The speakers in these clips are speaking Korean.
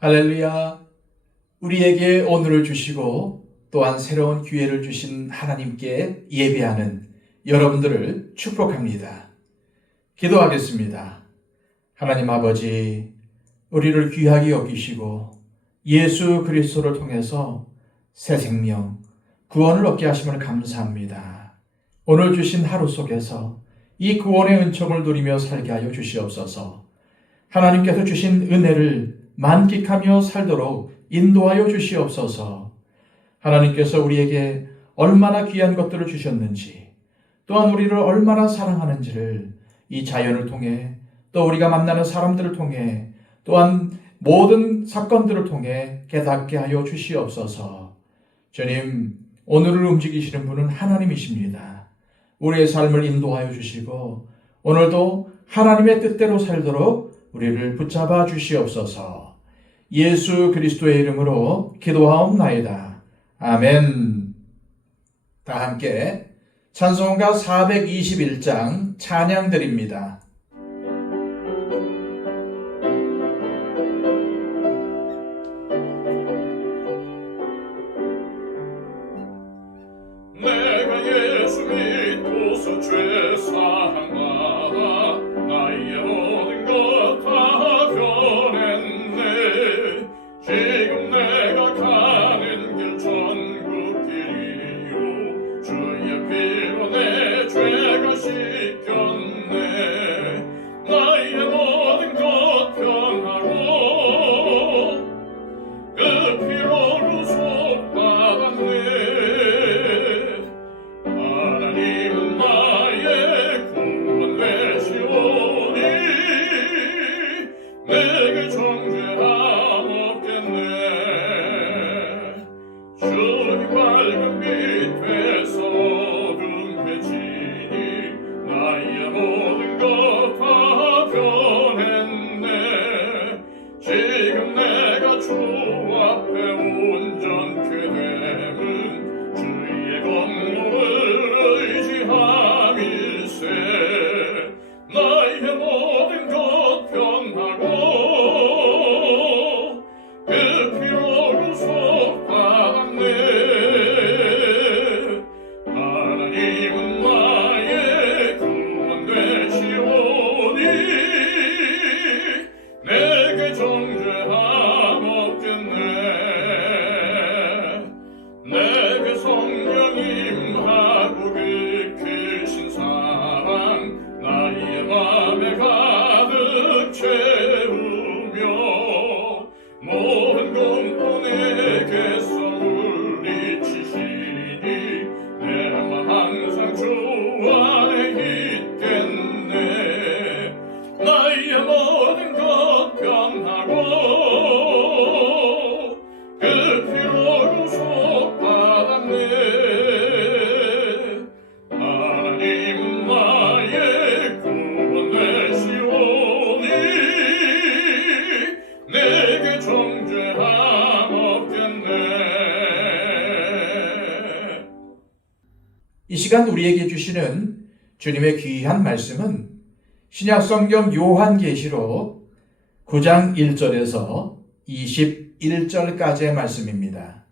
할렐루야. 우리에게 오늘을 주시고 또한 새로운 기회를 주신 하나님께 예배하는 여러분들을 축복합니다. 기도하겠습니다. 하나님 아버지, 우리를 귀하게 여기시고 예수 그리스도를 통해서 새 생명, 구원을 얻게 하심을 감사합니다. 오늘 주신 하루 속에서 이 구원의 은총을 누리며 살게 하여 주시옵소서. 하나님께서 주신 은혜를 만끽하며 살도록 인도하여 주시옵소서. 하나님께서 우리에게 얼마나 귀한 것들을 주셨는지, 또한 우리를 얼마나 사랑하는지를 이 자연을 통해, 또 우리가 만나는 사람들을 통해, 또한 모든 사건들을 통해 깨닫게 하여 주시옵소서. 주님, 오늘을 움직이시는 분은 하나님이십니다. 우리의 삶을 인도하여 주시고 오늘도 하나님의 뜻대로 살도록 우리를 붙잡아 주시옵소서. 예수 그리스도의 이름으로 기도하옵나이다. 아멘. 다 함께 찬송가 421장 찬양 드립니다. 내가 예수 믿고서 죄 사함받아 나의 모든 것 다 변했네. 지금 내가 가는 길 천국 길이요 주의 피로 내 죄가 씻겼네. 나의 모든 것 변하고 그 피로 속받았네. 하나님은 나의 구원 되시오니 내게 정죄함 없겠네. 주님 밝은 빛 되서 어둠 되지니 나의 모든 것 다 변했네. 지금 내가 주 앞에 온전케 됨은 주의 공로를 의지함일세. 나의 모든 것 변하고 그 피로 속받았네. 하나님은 나의 구원 되시오니 내게 정죄함 없겠네. 내게 성령 임하고 그 크신 사랑 나의 맘에 가득 채우며 모든 공포 내게서 물리치시니 내 맘 항상 주 안에 있겠네. 나의 모든 것 변하고 그 피로 속받았네. 하나님은 나의 구원 되시오니 내게 정죄함 없겠네. 이 시간 우리에게 주시는 주님의 귀한 말씀은 신약성경 요한계시록 9장 1절에서 21절까지의 말씀입니다.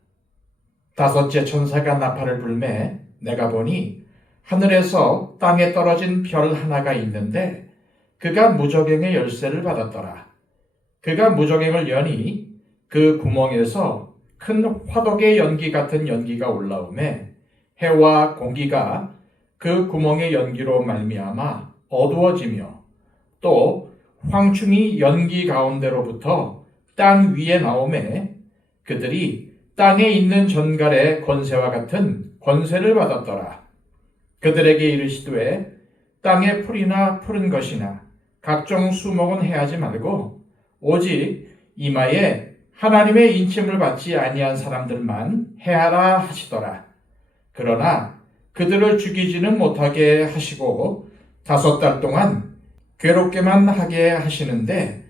다섯째 천사가 나팔을 불매 내가 보니 하늘에서 땅에 떨어진 별 하나가 있는데 그가 무저갱의 열쇠를 받았더라. 그가 무저갱을 여니 그 구멍에서 큰 화덕의 연기 같은 연기가 올라오매 해와 공기가 그 구멍의 연기로 말미암아 어두워지며 또 황충이 연기 가운데로부터 땅 위에 나오매 그들이 땅에 있는 전갈의 권세와 같은 권세를 받았더라. 그들에게 이르시되 땅의 풀이나 푸른 것이나 각종 수목은 해하지 말고 오직 이마에 하나님의 인침을 받지 아니한 사람들만 해하라 하시더라. 그러나 그들을 죽이지는 못하게 하시고 5달 동안 괴롭게만 하게 하시는데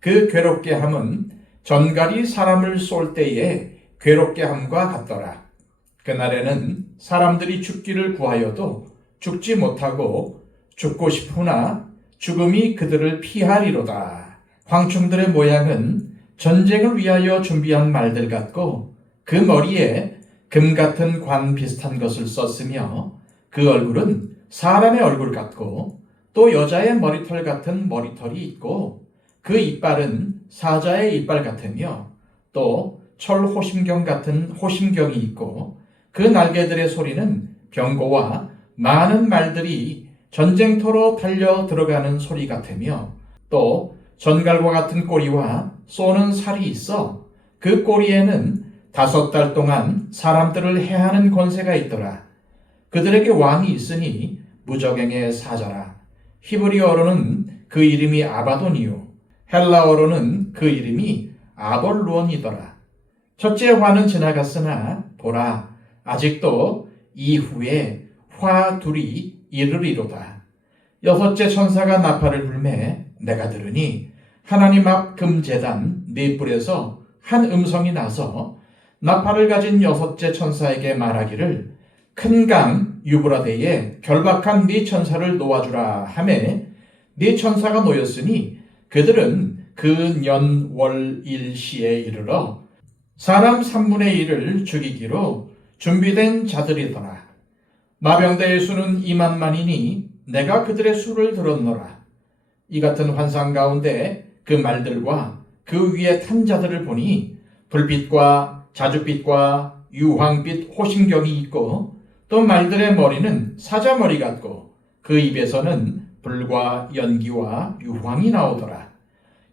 그 괴롭게 함은 전갈이 사람을 쏠 때에 괴롭게 함과 같더라. 그날에는 사람들이 죽기를 구하여도 죽지 못하고 죽고 싶으나 죽음이 그들을 피하리로다. 황충들의 모양은 전쟁을 위하여 준비한 말들 같고 그 머리에 금 같은 관 비슷한 것을 썼으며 그 얼굴은 사람의 얼굴 같고 또 여자의 머리털 같은 머리털이 있고 그 이빨은 사자의 이빨 같으며 또 철 호심경 같은 호심경이 있고 그 날개들의 소리는 병고와 많은 말들이 전쟁터로 달려 들어가는 소리 같으며 또 전갈과 같은 꼬리와 쏘는 살이 있어 그 꼬리에는 5달 동안 사람들을 해하는 권세가 있더라. 그들에게 왕이 있으니 무저갱의 사자라. 히브리어로는 그 이름이 아바돈이요 헬라어로는 그 이름이 아볼루온이더라. 첫째 화는 지나갔으나 보라 아직도 이후에 화 둘이 이르리로다. 여섯째 천사가 나팔을 불매 내가 들으니 하나님 앞 금제단 네 뿔에서 한 음성이 나서 나팔을 가진 여섯째 천사에게 말하기를 큰 강 유브라데에 결박한 네 천사를 놓아주라 하매 네 천사가 놓였으니 그들은 그 년 월 일시에 이르러 사람 3분의 1을 죽이기로 준비된 자들이더라. 마병대의 수는 2만만이니 내가 그들의 수를 들었노라. 이 같은 환상 가운데 그 말들과 그 위에 탄 자들을 보니 불빛과 자줏빛과 유황빛 호심경이 있고 또 말들의 머리는 사자머리 같고 그 입에서는 불과 연기와 유황이 나오더라.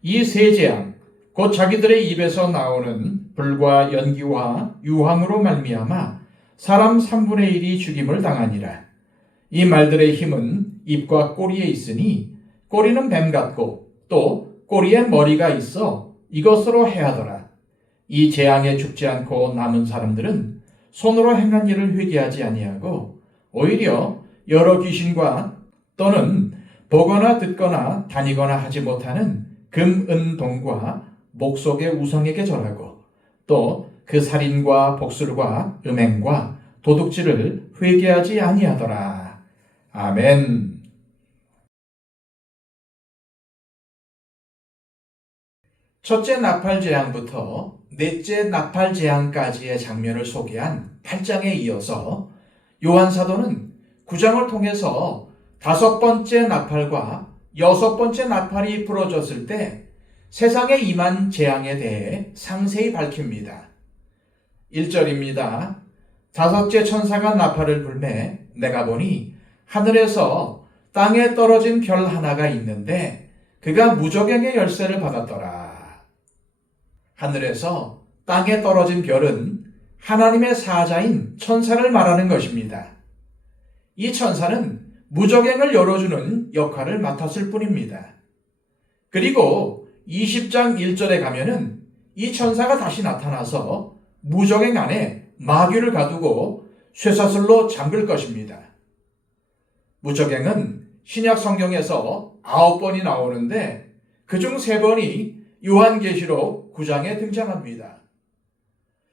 이 세 재앙 곧 자기들의 입에서 나오는 불과 연기와 유황으로 말미암아 사람 3분의 1이 죽임을 당하니라. 이 말들의 힘은 입과 꼬리에 있으니 꼬리는 뱀 같고 또 꼬리에 머리가 있어 이것으로 해하더라. 이 재앙에 죽지 않고 남은 사람들은 손으로 행한 일을 회개하지 아니하고 오히려 여러 귀신과 또는 보거나 듣거나 다니거나 하지 못하는 금, 은, 동과 목 속의 우상에게 절하고 또 그 살인과 복술과 음행과 도둑질을 회개하지 아니하더라. 아멘. 첫째 나팔 재앙부터 넷째 나팔 재앙까지의 장면을 소개한 8장에 이어서 요한 사도는 9장을 통해서 5번째 나팔과 6번째 나팔이 부러졌을 때 세상에 임한 재앙에 대해 상세히 밝힙니다. 1절입니다. 5째 천사가 나팔을 불매 내가 보니 하늘에서 땅에 떨어진 별 하나가 있는데 그가 무저갱의 열쇠를 받았더라. 하늘에서 땅에 떨어진 별은 하나님의 사자인 천사를 말하는 것입니다. 이 천사는 무저갱을 열어주는 역할을 맡았을 뿐입니다. 그리고 20장 1절에 가면은 이 천사가 다시 나타나서 무저갱 안에 마귀를 가두고 쇠사슬로 잠글 것입니다. 무저갱은 신약 성경에서 9번이 나오는데 그중 3번이 요한계시록 9장에 등장합니다.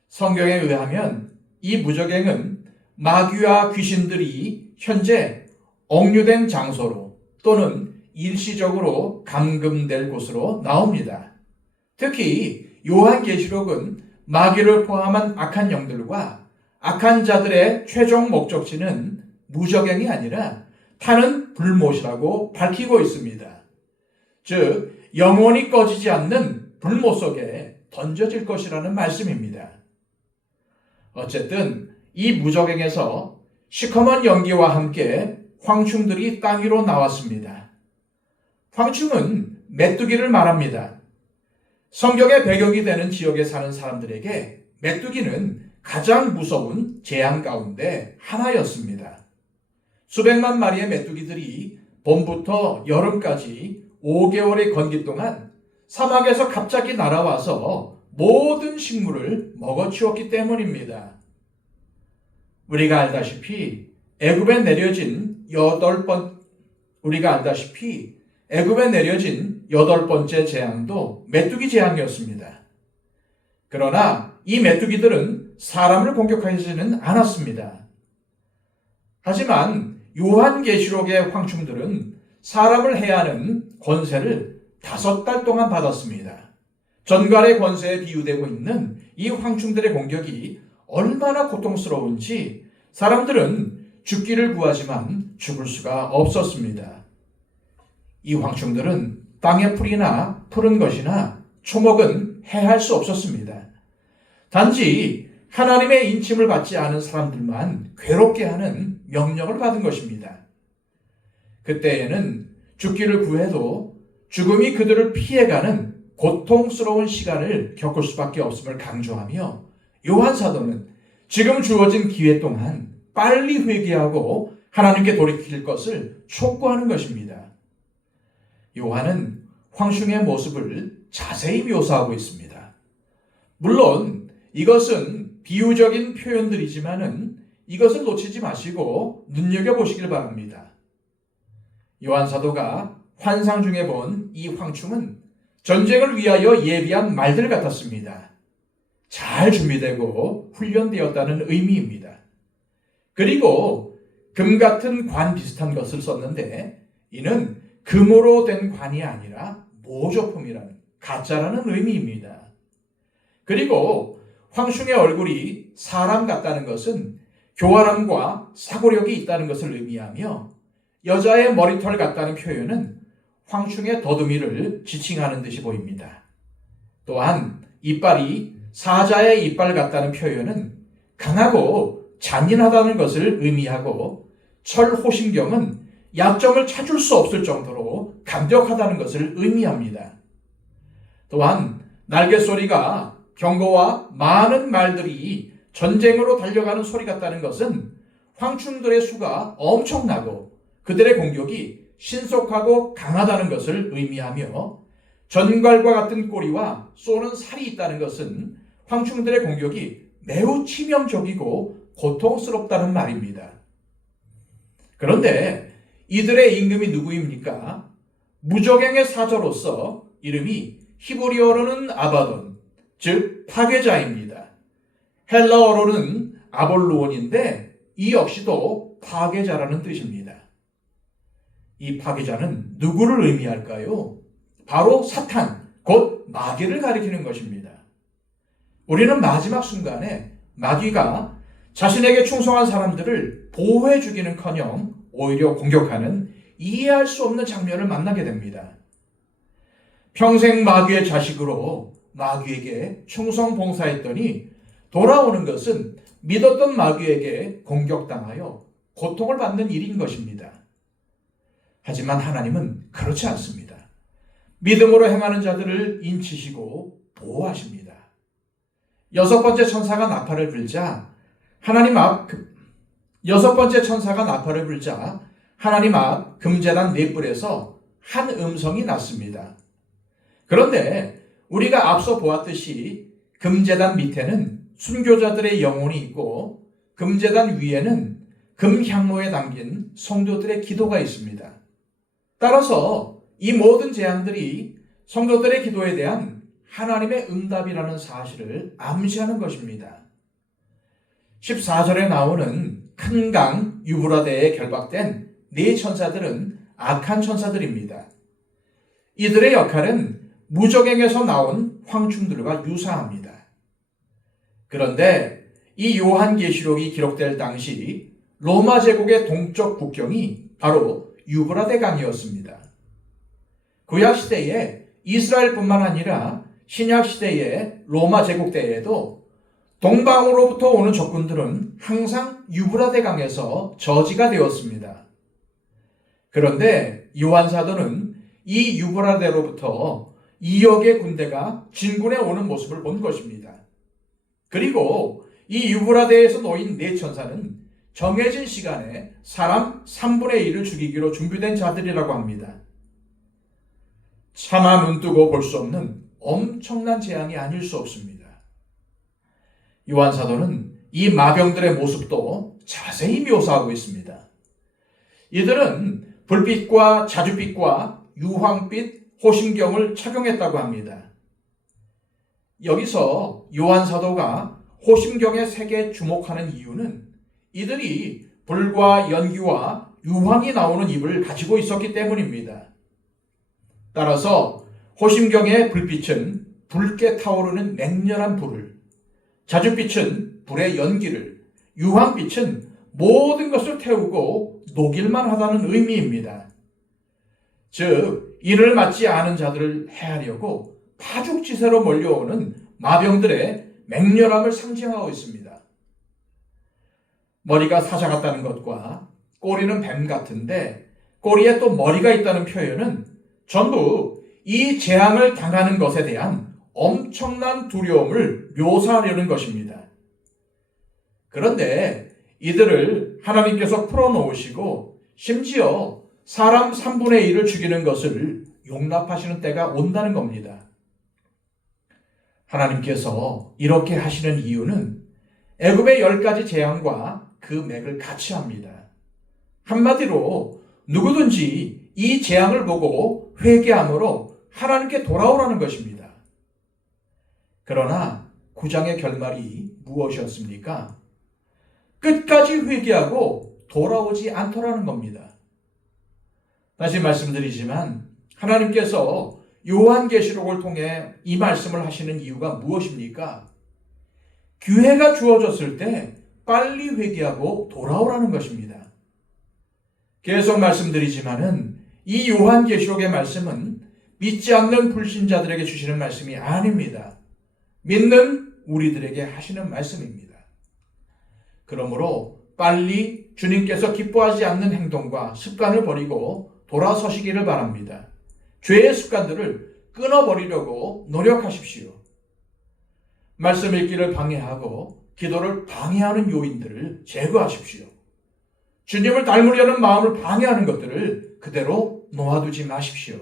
성경에 의하면 이 무저갱은 마귀와 귀신들이 현재 억류된 장소로 또는 일시적으로 감금될 곳으로 나옵니다. 특히 요한계시록은 마귀를 포함한 악한 영들과 악한 자들의 최종 목적지는 무저갱이 아니라 타는 불못이라고 밝히고 있습니다. 즉 영원히 꺼지지 않는 불못 속에 던져질 것이라는 말씀입니다. 어쨌든 이 무저갱에서 시커먼 연기와 함께 황충들이 땅 위로 나왔습니다. 황충은 메뚜기를 말합니다. 성경의 배경이 되는 지역에 사는 사람들에게 메뚜기는 가장 무서운 재앙 가운데 하나였습니다. 수백만 마리의 메뚜기들이 봄부터 여름까지 5개월의 건기 동안 사막에서 갑자기 날아와서 모든 식물을 먹어치웠기 때문입니다. 우리가 알다시피 애굽에 내려진 8번째 재앙도 메뚜기 재앙이었습니다. 그러나 이 메뚜기들은 사람을 공격하지는 않았습니다. 하지만 요한계시록의 황충들은 사람을 해하는 권세를 5달 동안 받았습니다. 전갈의 권세에 비유되고 있는 이 황충들의 공격이 얼마나 고통스러운지 사람들은 죽기를 구하지만 죽을 수가 없었습니다. 이 황충들은 땅의 풀이나 푸른 것이나 초목은 해할 수 없었습니다. 단지 하나님의 인침을 받지 않은 사람들만 괴롭게 하는 명령을 받은 것입니다. 그때에는 죽기를 구해도 죽음이 그들을 피해가는 고통스러운 시간을 겪을 수밖에 없음을 강조하며 요한 사도는 지금 주어진 기회 동안 빨리 회개하고 하나님께 돌이킬 것을 촉구하는 것입니다. 요한은 황충의 모습을 자세히 묘사하고 있습니다. 물론 이것은 비유적인 표현들이지만은 이것을 놓치지 마시고 눈여겨보시길 바랍니다. 요한 사도가 환상 중에 본 이 황충은 전쟁을 위하여 예비한 말들 같았습니다. 잘 준비되고 훈련되었다는 의미입니다. 그리고 금 같은 관 비슷한 것을 썼는데 이는 금으로 된 관이 아니라 모조품이라는 가짜라는 의미입니다. 그리고 황충의 얼굴이 사람 같다는 것은 교활함과 사고력이 있다는 것을 의미하며 여자의 머리털 같다는 표현은 황충의 더듬이를 지칭하는 듯이 보입니다. 또한 이빨이 사자의 이빨 같다는 표현은 강하고 잔인하다는 것을 의미하고 철호심경은 약점을 찾을 수 없을 정도로 강력하다는 것을 의미합니다. 또한 날갯소리가 경고와 많은 말들이 전쟁으로 달려가는 소리 같다는 것은 황충들의 수가 엄청나고 그들의 공격이 신속하고 강하다는 것을 의미하며 전갈과 같은 꼬리와 쏘는 살이 있다는 것은 황충들의 공격이 매우 치명적이고 고통스럽다는 말입니다. 그런데 이들의 임금이 누구입니까? 무적행의 사자로서 이름이 히브리어로는 아바돈, 즉 파괴자입니다. 헬라어로는 아볼루온인데 이 역시도 파괴자라는 뜻입니다. 이 파괴자는 누구를 의미할까요? 바로 사탄, 곧 마귀를 가리키는 것입니다. 우리는 마지막 순간에 마귀가 자신에게 충성한 사람들을 보호해 주기는커녕 오히려 공격하는 이해할 수 없는 장면을 만나게 됩니다. 평생 마귀의 자식으로 마귀에게 충성 봉사했더니 돌아오는 것은 믿었던 마귀에게 공격당하여 고통을 받는 일인 것입니다. 하지만 하나님은 그렇지 않습니다. 믿음으로 행하는 자들을 인치시고 보호하십니다. 여섯 번째 천사가 나팔을 불자 하나님 앞 금제단 넷불에서 한 음성이 났습니다. 그런데 우리가 앞서 보았듯이 금제단 밑에는 순교자들의 영혼이 있고 금제단 위에는 금향로에 담긴 성도들의 기도가 있습니다. 따라서 이 모든 재앙들이 성도들의 기도에 대한 하나님의 응답이라는 사실을 암시하는 것입니다. 14절에 나오는 큰 강 유브라데에 결박된 네 천사들은 악한 천사들입니다. 이들의 역할은 무적행에서 나온 황충들과 유사합니다. 그런데 이 요한계시록이 기록될 당시 로마 제국의 동쪽 국경이 바로 유브라데 강이었습니다. 구약 시대에 이스라엘뿐만 아니라 신약 시대의 로마 제국 때에도 동방으로부터 오는 적군들은 항상 유브라데 강에서 저지가 되었습니다. 그런데 요한 사도는 이 유브라데로부터 2억의 군대가 진군해 오는 모습을 본 것입니다. 그리고 이 유브라데에서 놓인 네 천사는 정해진 시간에 사람 3분의 1을 죽이기로 준비된 자들이라고 합니다. 차마 눈뜨고 볼 수 없는 엄청난 재앙이 아닐 수 없습니다. 요한 사도는 이 마병들의 모습도 자세히 묘사하고 있습니다. 이들은 불빛과 자줏빛과 유황빛, 호심경을 착용했다고 합니다. 여기서 요한 사도가 호심경의 색에 주목하는 이유는 이들이 불과 연기와 유황이 나오는 입을 가지고 있었기 때문입니다. 따라서 호심경의 불빛은 붉게 타오르는 맹렬한 불을, 자줏빛은 불의 연기를, 유황빛은 모든 것을 태우고 녹일만 하다는 의미입니다. 즉, 이를 맞지 않은 자들을 해하려고 파죽지세로 몰려오는 마병들의 맹렬함을 상징하고 있습니다. 머리가 사자 같다는 것과 꼬리는 뱀 같은데 꼬리에 또 머리가 있다는 표현은 전부 이 재앙을 당하는 것에 대한 엄청난 두려움을 묘사하려는 것입니다. 그런데 이들을 하나님께서 풀어놓으시고 심지어 사람 3분의 1을 죽이는 것을 용납하시는 때가 온다는 겁니다. 하나님께서 이렇게 하시는 이유는 애굽의 10가지 재앙과 그 맥을 같이 합니다. 한마디로 누구든지 이 재앙을 보고 회개함으로 하나님께 돌아오라는 것입니다. 그러나 9장의 결말이 무엇이었습니까? 끝까지 회개하고 돌아오지 않더라는 겁니다. 다시 말씀드리지만 하나님께서 요한계시록을 통해 이 말씀을 하시는 이유가 무엇입니까? 기회가 주어졌을 때 빨리 회개하고 돌아오라는 것입니다. 계속 말씀드리지만은 이 요한계시록의 말씀은 믿지 않는 불신자들에게 주시는 말씀이 아닙니다. 믿는 우리들에게 하시는 말씀입니다. 그러므로 빨리 주님께서 기뻐하지 않는 행동과 습관을 버리고 돌아서시기를 바랍니다. 죄의 습관들을 끊어버리려고 노력하십시오. 말씀 읽기를 방해하고 기도를 방해하는 요인들을 제거하십시오. 주님을 닮으려는 마음을 방해하는 것들을 그대로 놓아두지 마십시오.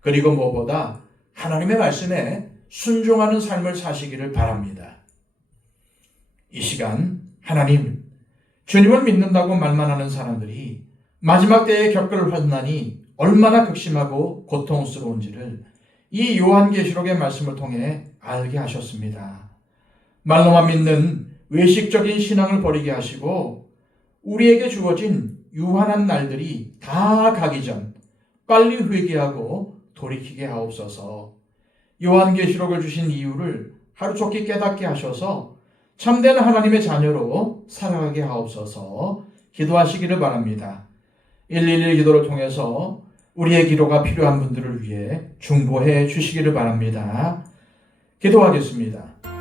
그리고 무엇보다 하나님의 말씀에 순종하는 삶을 사시기를 바랍니다. 이 시간 하나님, 주님을 믿는다고 말만 하는 사람들이 마지막 때에 겪을 환난이 얼마나 극심하고 고통스러운지를 이 요한계시록의 말씀을 통해 알게 하셨습니다. 말로만 믿는 외식적인 신앙을 버리게 하시고 우리에게 주어진 유한한 날들이 다 가기 전 빨리 회개하고 돌이키게 하옵소서. 요한계시록을 주신 이유를 하루속히 깨닫게 하셔서 참된 하나님의 자녀로 살아가게 하옵소서. 기도하시기를 바랍니다. 111 기도를 통해서 우리의 기도가 필요한 분들을 위해 중보해 주시기를 바랍니다. 기도하겠습니다.